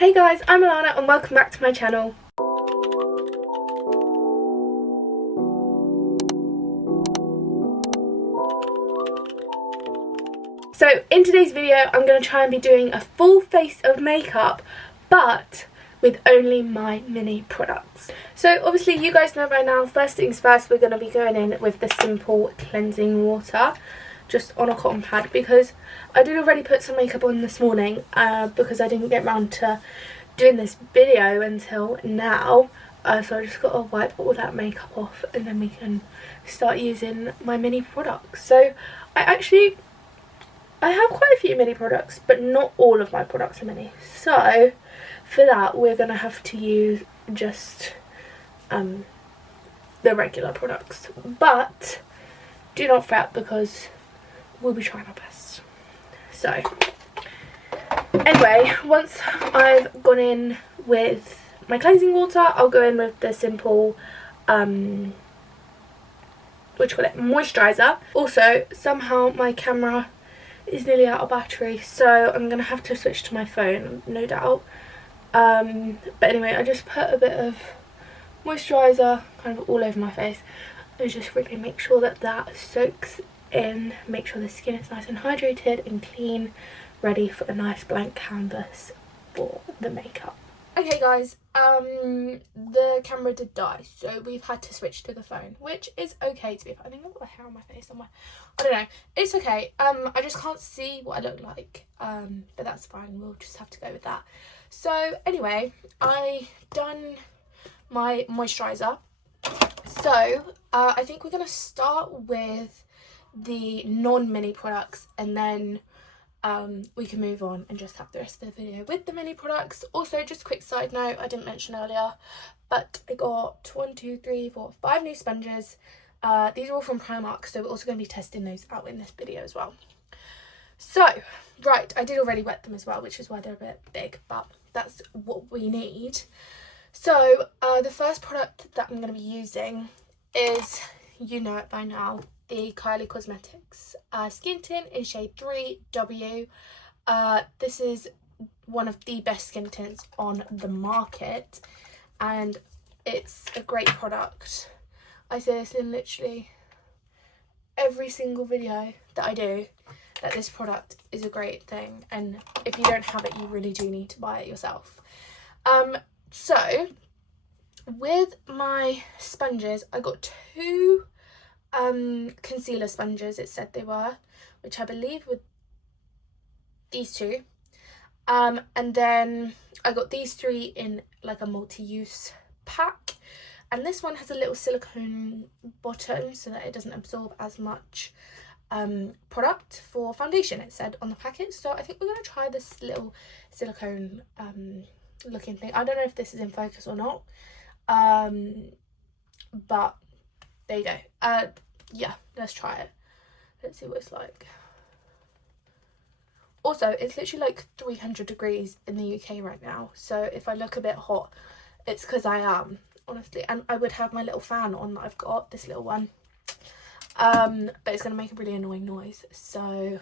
Hey guys, I'm Alana and welcome back to my channel. So in today's video I'm going to try and be doing a full face of makeup, but with only my mini products. So obviously you guys know by now, first things first, we're going to be going in with the simple cleansing water just on a cotton pad, because I did already put some makeup on this morning because I didn't get around to doing this video until now, so I just got to wipe all that makeup off and then we can start using my mini products. So I have quite a few mini products, but not all of my products are mini, so for that we're gonna have to use just the regular products, but do not fret because we'll be trying our best. So anyway, once I've gone in with my cleansing water, I'll go in with the simple moisturiser. Also, somehow my camera is nearly out of battery, so I'm gonna have to switch to my phone, no doubt. But anyway, I just put a bit of moisturiser kind of all over my face and just really make sure that that soaks in, make sure the skin is nice and hydrated and clean, ready for a nice blank canvas for the makeup. Okay guys, the camera did die, so we've had to switch to the phone, which is okay to be fair. I think I've got a hair on my face somewhere. I don't know. It's okay. I just can't see what I look like, but that's fine. We'll just have to go with that. So anyway, I done my moisturiser. So I think we're gonna start with the non-mini products, and then we can move on and just have the rest of the video with the mini products. Also, just a quick side note, I didn't mention earlier, but I got 5 new sponges. These are all from Primark, so we're also going to be testing those out in this video as well. So right, I did already wet them as well, which is why they're a bit big, but that's what we need. So the first product that I'm going to be using is, you know it by now, the Kylie Cosmetics Skin Tint in shade 3W. This is one of the best skin tints on the market, and it's a great product. I say this in literally every single video that I do, that this product is a great thing, and if you don't have it, you really do need to buy it yourself. So with my sponges, I got 2 concealer sponges, it said they were, which I believe were these 2, and then I got these 3 in like a multi-use pack, and this one has a little silicone bottom so that it doesn't absorb as much product for foundation, it said on the packet. So I think we're going to try this little silicone looking thing. I don't know if this is in focus or not, but there you go. Yeah, let's try it. Let's see what it's like. Also, it's literally like 300 degrees in the UK right now, so if I look a bit hot, it's because I am, honestly. And I would have my little fan on that I've got, this little one, but it's going to make a really annoying noise, so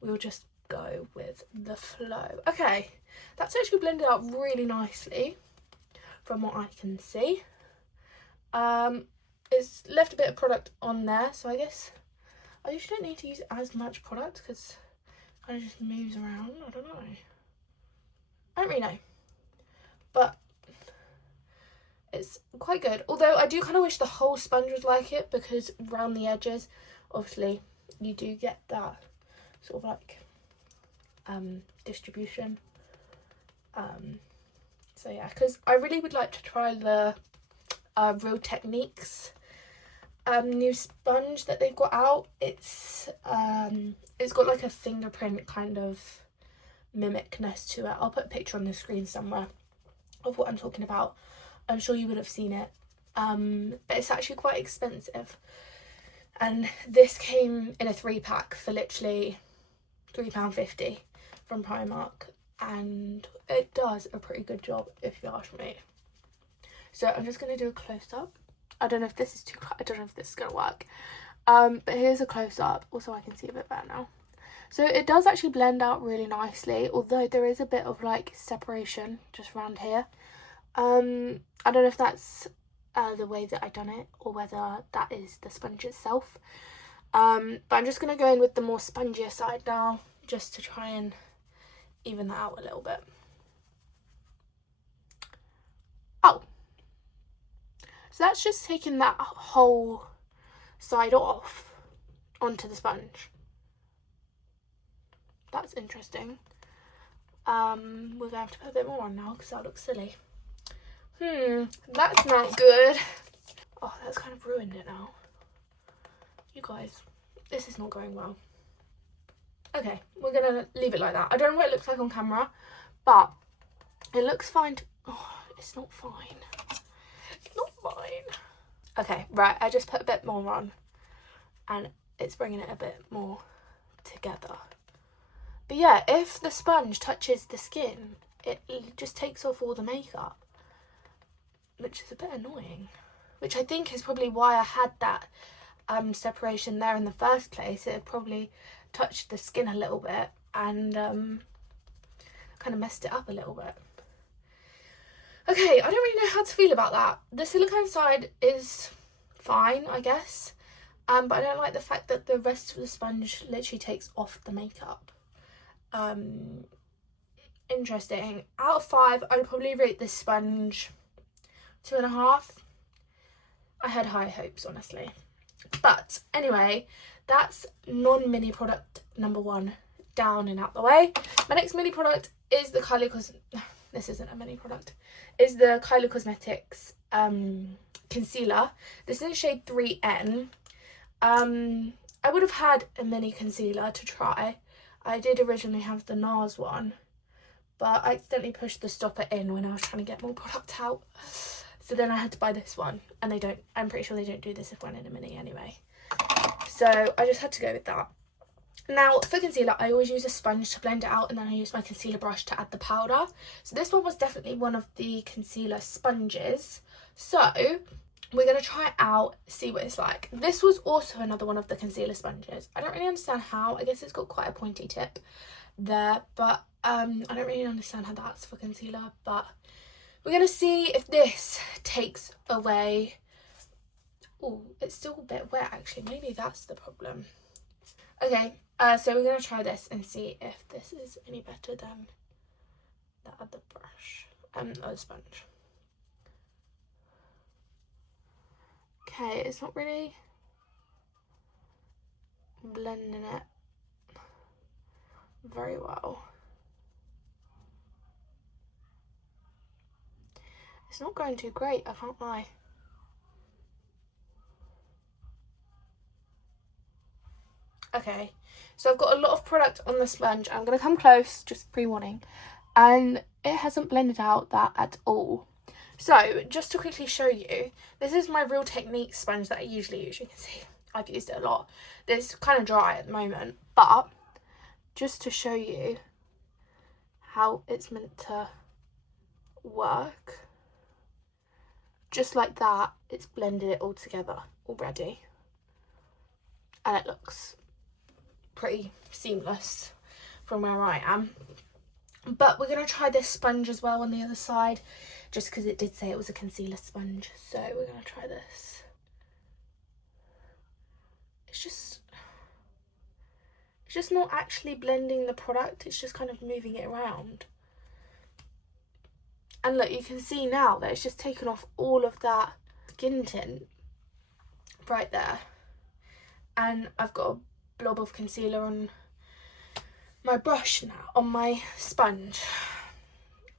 we'll just go with the flow. Okay, that's actually blended out really nicely from what I can see. It's left a bit of product on there, so I guess I usually don't need to use as much product because it kind of just moves around. I don't know. I don't really know, but it's quite good. Although I do kind of wish the whole sponge was like it, because around the edges, obviously, you do get that sort of like distribution. So yeah, because I really would like to try the Real Techniques new sponge that they've got out. It's got like a fingerprint kind of mimicness to it. I'll put a picture on the screen somewhere of what I'm talking about. I'm sure you would have seen it, but it's actually quite expensive, and this came in a 3-pack for literally £3.50 from Primark, and it does a pretty good job if you ask me. So I'm just going to do a close-up. I don't know if this is I don't know if this is going to work, but here's a close-up. Also, I can see a bit better now. So it does actually blend out really nicely, although there is a bit of like separation just around here. I don't know if that's the way that I done it or whether that is the sponge itself. But I'm just going to go in with the more spongier side now, just to try and even that out a little bit. Oh, so that's just taking that whole side off onto the sponge. That's interesting. We're going to have to put a bit more on now because that looks silly. That's not good. Oh, that's kind of ruined it now. You guys, this is not going well. Okay, we're gonna leave it like that. I don't know what it looks like on camera, but it looks fine. Oh, it's not fine. It's not fine. Okay, right, I just put a bit more on and it's bringing it a bit more together. But yeah, if the sponge touches the skin, it just takes off all the makeup, which is a bit annoying. Which I think is probably why I had that separation there in the first place. It had probably touched the skin a little bit and kind of messed it up a little bit. Okay, I don't really know how to feel about that. The silicone side is fine, I guess, but I don't like the fact that the rest of the sponge literally takes off the makeup. Interesting. Out of 5, I'd probably rate this sponge 2.5. I had high hopes, honestly. But anyway, that's non-mini product number 1 down and out the way. My next mini product is the Kylie this isn't a mini product. Is the Kylie Cosmetics concealer. This is in shade 3N. I would have had a mini concealer to try. I did originally have the NARS one, but I accidentally pushed the stopper in when I was trying to get more product out. So then I had to buy this one, and they don't, I'm pretty sure they don't do this if one in a mini anyway. So I just had to go with that. Now for concealer, I always use a sponge to blend it out, and then I use my concealer brush to add the powder. So this one was definitely one of the concealer sponges. So we're going to try it out, see what it's like. This was also another one of the concealer sponges. I don't really understand how. I guess it's got quite a pointy tip there, but I don't really understand how that's for concealer, but we're going to see if this takes away... Oh, it's still a bit wet actually. Maybe that's the problem. Okay, so we're going to try this and see if this is any better than the other brush, or the sponge. Okay, it's not really blending it very well. It's not going too great, I can't lie. Okay, so I've got a lot of product on the sponge. I'm going to come close, just pre-warning, and it hasn't blended out that at all. So just to quickly show you, this is my Real Technique sponge that I usually use. You can see I've used it a lot. It's kind of dry at the moment, but just to show you how it's meant to work, just like that, it's blended it all together already, and it looks pretty seamless from where I am. But we're going to try this sponge as well on the other side, just because it did say it was a concealer sponge. So we're going to try this. It's just not actually blending the product, it's just kind of moving it around. And look, you can see now that it's just taken off all of that skin tint right there. And I've got a blob of concealer on my brush now, on my sponge.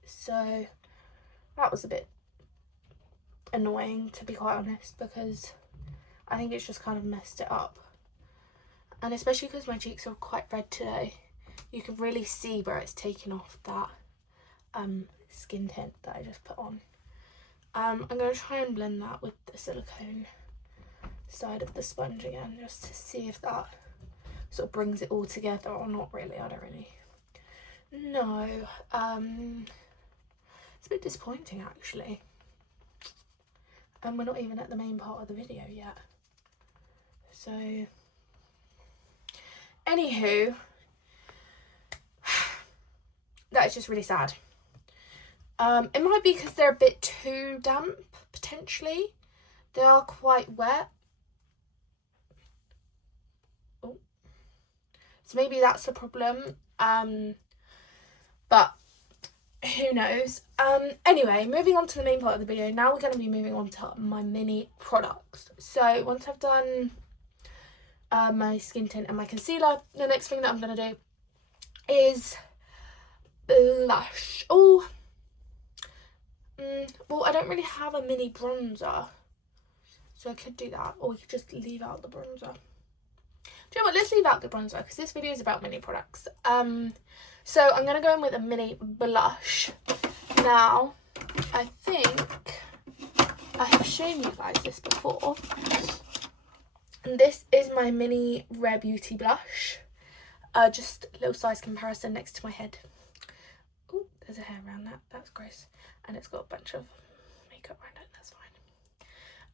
So that was a bit annoying, to be quite honest, because I think it's just kind of messed it up. And especially because my cheeks are quite red today, you can really see where it's taken off that skin tint that I just put on. I'm going to try and blend that with the silicone side of the sponge again, just to see if that sort of brings it all together, or not really. I don't really know. It's a bit disappointing actually, and we're not even at the main part of the video yet. So anywho, that is just really sad. It might be because they're a bit too damp, potentially. They are quite wet. Oh. So maybe that's the problem. But who knows. Anyway, moving on to the main part of the video. Now we're going to be moving on to my mini products. So once I've done my skin tint and my concealer, the next thing that I'm going to do is blush. Oh, well, I don't really have a mini bronzer, so I could do that, or we could just leave out the bronzer. Do you know what, let's leave out the bronzer because this video is about mini products. So I'm going to go in with a mini blush. Now, I think I have shown you guys this before. And this is my mini Rare Beauty blush. Just a little size comparison next to my head. Oh, there's a hair around that. That's gross. And it's got a bunch of makeup around it. That's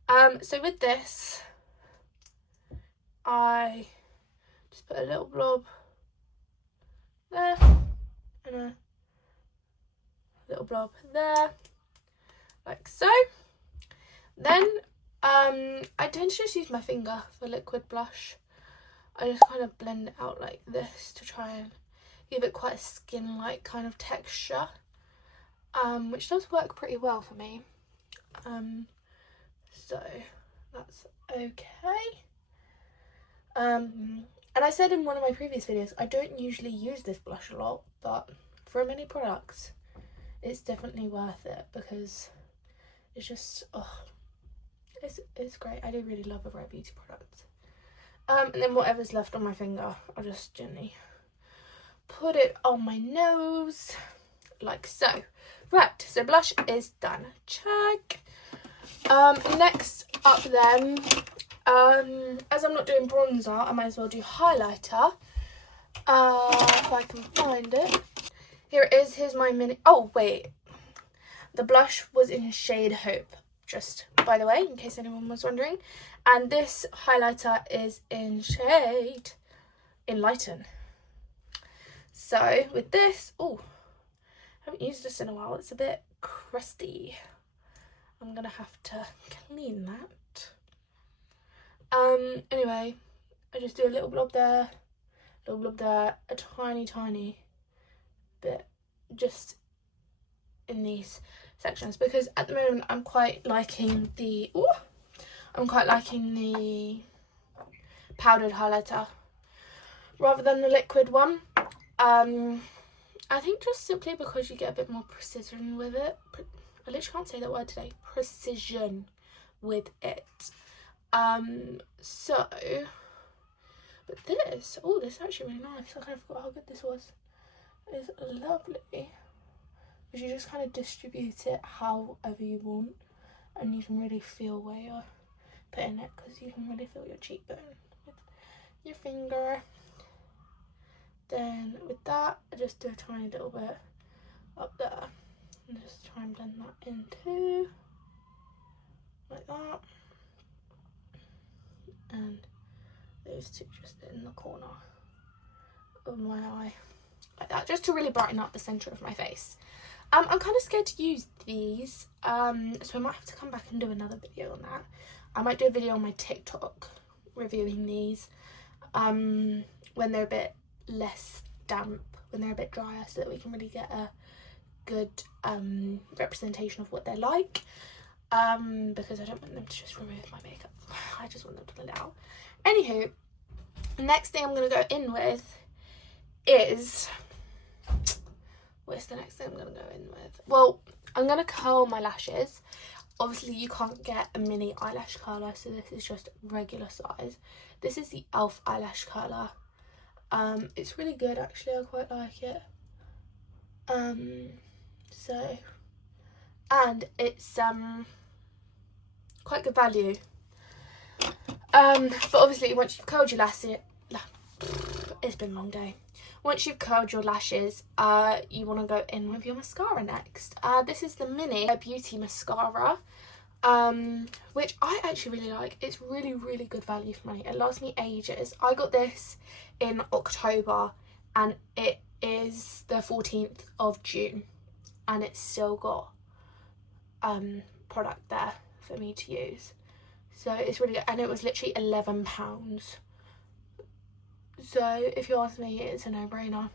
fine. So with this, I just put a little blob there and a little blob there, like so. Then I tend to just use my finger for liquid blush. I just kind of blend it out like this to try and give it quite a skin-like kind of texture, which does work pretty well for me. So that's okay. And I said in one of my previous videos, I don't usually use this blush a lot, but for many products, it's definitely worth it because it's just, it's great. I do really love a Rare Beauty product. And then whatever's left on my finger, I'll just gently put it on my nose, like so. Right, so blush is done. Check. Next up then, as I'm not doing bronzer, I might as well do highlighter. If I can find it. Here it is. Here's my mini. Oh, wait. The blush was in shade Hope, just by the way, in case anyone was wondering. And this highlighter is in shade Enlighten. So with this, oh, I haven't used this in a while. It's a bit crusty. I'm going to have to clean that. Anyway, I just do a little blob there, a tiny bit just in these sections, because at the moment I'm quite liking the powdered highlighter rather than the liquid one. I think just simply because you get a bit more precision with it. I literally can't say that word today. Precision with it. So, but this, oh, this is actually really nice. I kind of forgot how good this was. It's lovely. Because you just kind of distribute it however you want, and you can really feel where you're putting it, because you can really feel your cheekbone with your finger. Then with that, I just do a tiny little bit up there, and just try and blend that in too, like that. And those two just in the corner of my eye, like that, just to really brighten up the centre of my face. I'm kind of scared to use these, so I might have to come back and do another video on that. I might do a video on my TikTok reviewing these when they're a bit less damp, when they're a bit drier, so that we can really get a good representation of what they're like, because I don't want them to just remove my makeup. I just want them to blend it out. Anywho, the next thing I'm going to go in with is, what's the next thing I'm going to go in with? Well, I'm going to curl my lashes. Obviously you can't get a mini eyelash curler, so this is just regular size. This is the e.l.f. eyelash curler. It's really good actually, I quite like it. So, and it's quite good value. But obviously once you've curled your lashes, it's been a long day. Once you've curled your lashes, you want to go in with your mascara next. This is the mini Beauty mascara, which I actually really like. It's really, really good value for money. It lasts me ages. I got this in October and it is the 14th of June and it's still got product there for me to use. So it's really good, and it was literally £11. So if you ask me, it's a no-brainer.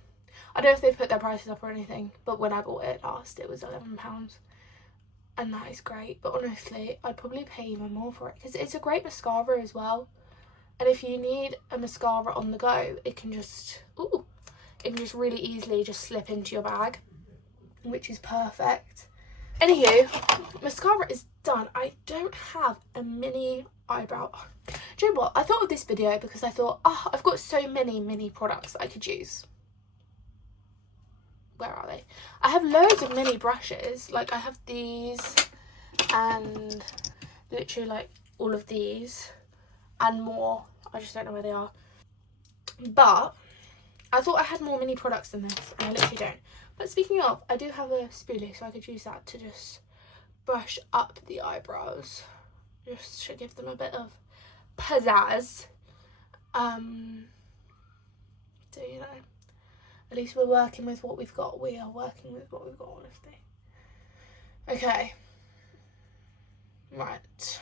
I don't know if they've put their prices up or anything, but when I bought it last, it was £11. And that is great. But honestly, I'd probably pay even more for it because it's a great mascara as well. And if you need a mascara on the go, it can just really easily just slip into your bag, which is perfect. Anywho, mascara is done. I don't have a mini eyebrow. Do you know what? I thought of this video because I thought, oh, I've got so many mini products that I could use. Where are they? I have loads of mini brushes. Like, I have these and literally like all of these and more. I just don't know where they are. But I thought I had more mini products than this, and I literally don't. But speaking of, I do have a spoolie, so I could use that to just brush up the eyebrows, just to give them a bit of pizzazz. So, you know, at least we're working with what we've got. We are working with what we've got, honestly. Okay. Right.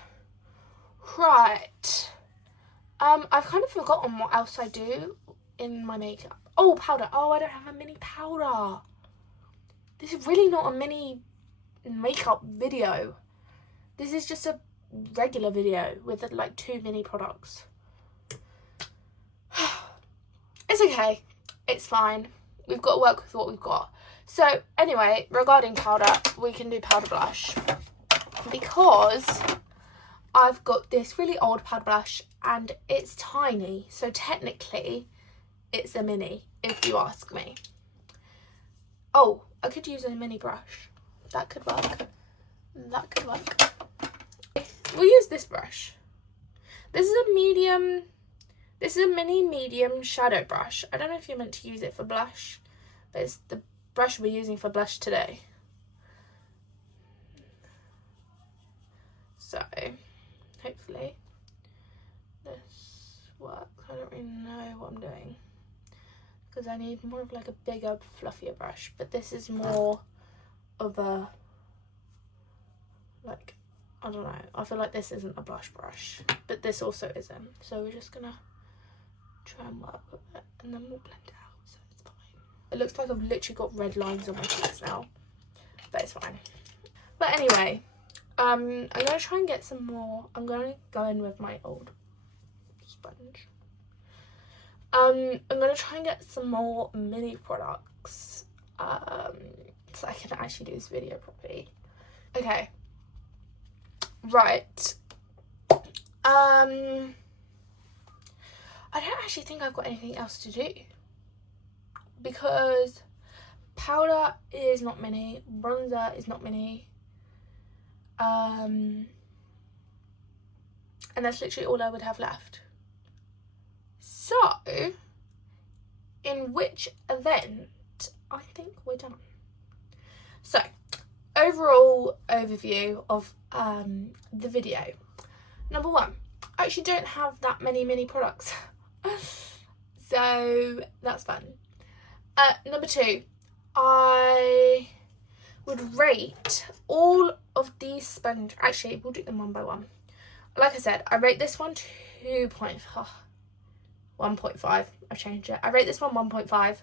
I've kind of forgotten what else I do in my makeup. Oh, powder. Oh, I don't have a mini powder. This is really not a mini makeup video. This is just a regular video with like 2 mini products. It's okay. It's fine. We've got to work with what we've got. So anyway, regarding powder, we can do powder blush. Because I've got this really old powder blush and it's tiny. So technically, it's a mini, if you ask me. Oh, I could use a mini brush. That could work. That could work. We'll use this brush. This is a medium. This is a mini medium shadow brush. I don't know if you're meant to use it for blush, but it's the brush we're using for blush today. So, hopefully this works. I don't really know what I'm doing because I need more of like a bigger, fluffier brush, but this is more of a, like, I don't know, I feel like this isn't a blush brush, but this also isn't, so we're just gonna try and work with it and then we'll blend it out, so it's fine. It looks like I've literally got red lines on my cheeks now, but it's fine. But anyway, I'm gonna try and get some more. I'm gonna go in with my old sponge. I'm gonna try and get some more mini products so I can actually do this video properly. Okay, right. I don't actually think I've got anything else to do because powder is not mini, bronzer is not mini, and that's literally all I would have left. So, in which event, I think we're done. So, overall overview of the video. Number 1, I actually don't have that many mini products, so that's fun. Number 2, I would rate all of these sponge. Actually, we'll do them one by one. Like I said, I rate this one 1.5. I've changed it. I rate this one 1.5.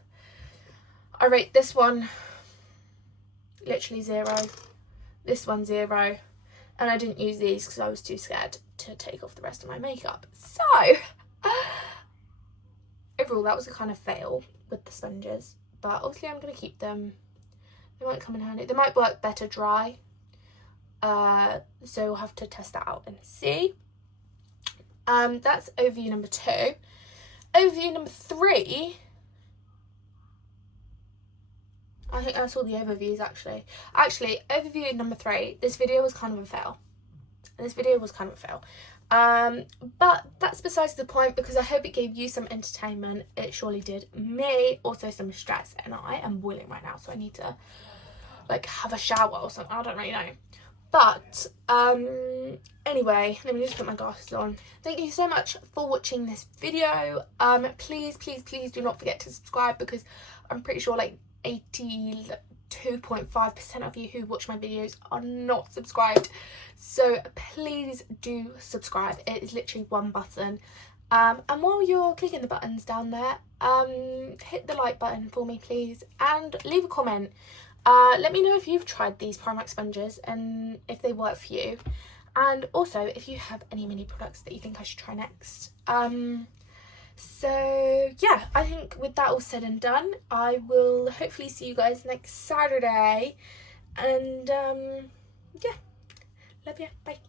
I rate this one literally 0. This one 0. And I didn't use these because I was too scared to take off the rest of my makeup. So, overall, that was a kind of fail with the sponges. But obviously, I'm going to keep them. They might come in handy. They might work better dry. So we'll have to test that out and see. That's overview number 2. Overview number 3. I think that's all the overviews actually. Actually, overview number 3. This video was kind of a fail. But that's besides the point because I hope it gave you some entertainment. It surely did me. Also some stress, and I am boiling right now, so I need to like have a shower or something. I don't really know. But anyway, let me just put my glasses on. Thank you so much for watching this video. Please do not forget to subscribe because I'm pretty sure like 82.5% of you who watch my videos are not subscribed, so please do subscribe. It is literally one button. And while you're clicking the buttons down there, hit the like button for me please, and leave a comment. Let me know if you've tried these Primark sponges and if they work for you, and also if you have any mini products that you think I should try next. So yeah, I think with that all said and done, I will hopefully see you guys next Saturday, and yeah, love you, bye.